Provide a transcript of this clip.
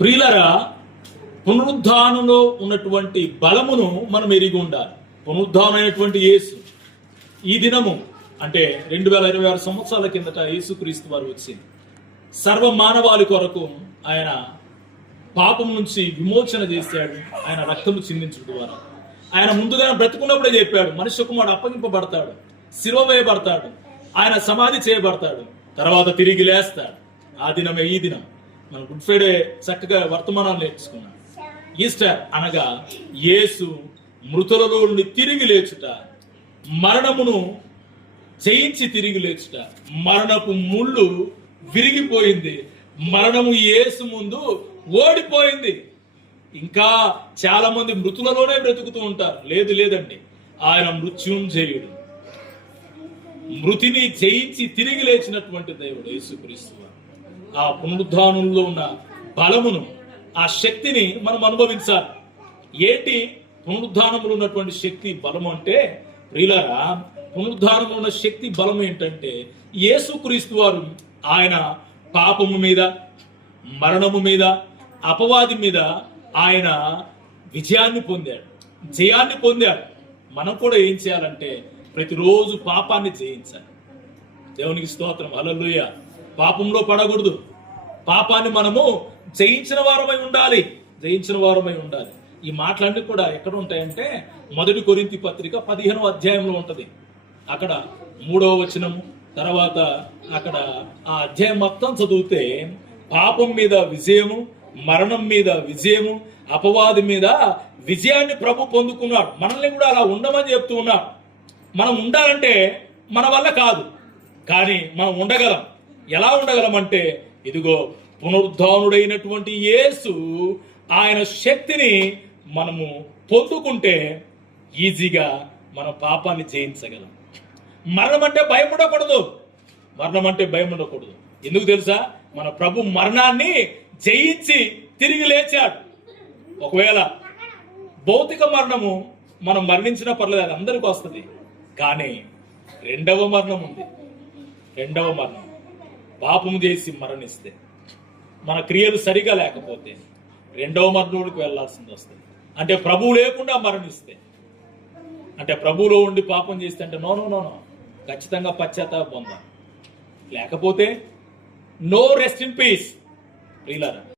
ప్రియులరా, పునరుద్ధానంలో ఉన్నటువంటి బలమును మనం ఎరిగి ఉండాలి. పునరుద్ధానమైనటువంటి యేసు ఈ దినము అంటే 2026 సంవత్సరాల కిందట యేసుక్రీస్తు వారు వచ్చింది. సర్వ మానవాళి కొరకు ఆయన పాపం నుంచి విమోచన చేశాడు. ఆయన రక్తము చిందించుట ద్వారా ఆయన ముందుగా బ్రతుకున్నప్పుడే చెప్పాడు, మనిషి కుమారుడు అప్పగింపబడతాడు, శిలువ వేయబడతాడు, ఆయన సమాధి చేయబడతాడు, తర్వాత తిరిగి లేస్తాడు. ఆ దినమే ఈ దినం. మనం గుడ్ ఫ్రైడే చక్కగా వర్తమానాలు నేర్చుకున్నాం. ఈస్టర్ అనగా యేసు మృతులలో నుండి తిరిగి లేచుట, మరణమును జయించి తిరిగి లేచుట. మరణపు ముళ్ళు విరిగిపోయింది, మరణము యేసు ముందు ఓడిపోయింది. ఇంకా చాలా మంది మృతులలోనే బ్రతుకుతూ ఉంటారు. లేదండి, ఆయన మృత్యుంజయుడు, మృతిని జయించి తిరిగి లేచినటువంటి దేవుడు యేసుక్రీస్తు. ఆ పునరుద్ధానంలో ఉన్న బలమును, ఆ శక్తిని మనం అనుభవించాలి. ఏంటి పునరుద్ధానంలో ఉన్నటువంటి శక్తి బలము అంటే? ప్రియులారా, పునరుద్ధానంలో ఉన్న శక్తి బలం ఏంటంటే యేసుక్రీస్తు వారు ఆయన పాపము మీద, మరణము మీద, అపవాది మీద ఆయన విజయాన్ని పొందాడు, జయాన్ని పొందాడు. మనం కూడా ఏం చేయాలంటే ప్రతిరోజు పాపాన్ని జయించాలి. దేవునికి స్తోత్రం, హల్లెలూయా. పాపంలో పడకూడదు. పాపాన్ని మనము జయించిన వారమై ఉండాలి, జయించిన వారమై ఉండాలి. ఈ మాటలన్నీ కూడా ఎక్కడ ఉంటాయంటే 1 కొరింథీ పత్రిక 15వ అధ్యాయంలో ఉంటది. అక్కడ 3వ వచనము తర్వాత అక్కడ ఆ అధ్యాయం మొత్తం చదివితే పాపం మీద విజయము, మరణం మీద విజయము, అపవాది మీద విజయాన్ని ప్రభు పొందుకున్నాడు. మనల్ని కూడా అలా ఉండమని చెప్తూ ఉన్నాడు. మనం ఉండాలంటే మన వల్ల కాదు, కానీ మనం ఉండగలం. ఎలా ఉండగలం అంటే ఇదిగో పునరుద్ధానుడైనటువంటి యేసు ఆయన శక్తిని మనము పొందుకుంటే ఈజీగా మనం పాపాన్ని జయించగలం. మరణం అంటే భయం ఉండకూడదు, మరణం అంటే భయం ఉండకూడదు. ఎందుకు తెలుసా? మన ప్రభు మరణాన్ని జయించి తిరిగి లేచాడు. ఒకవేళ భౌతిక మరణము మనం మరణించినా పర్లేదు, అది అందరికీ వస్తుంది. కానీ రెండవ మరణం ఉంది. రెండవ మరణం పాపము చేసి మరణిస్తే, మన క్రియలు సరిగా లేకపోతే రెండవ మరణంలోకి వెళ్లాల్సింది వస్తుంది. అంటే ప్రభువు లేకుండా మరణిస్తే, అంటే ప్రభువులో ఉండి పాపం చేస్తే అంటే నో ఖచ్చితంగా పశ్చాత్తాపం పొందాలి. లేకపోతే నో రెస్ట్ ఇన్ పీస్. ప్రియులారా,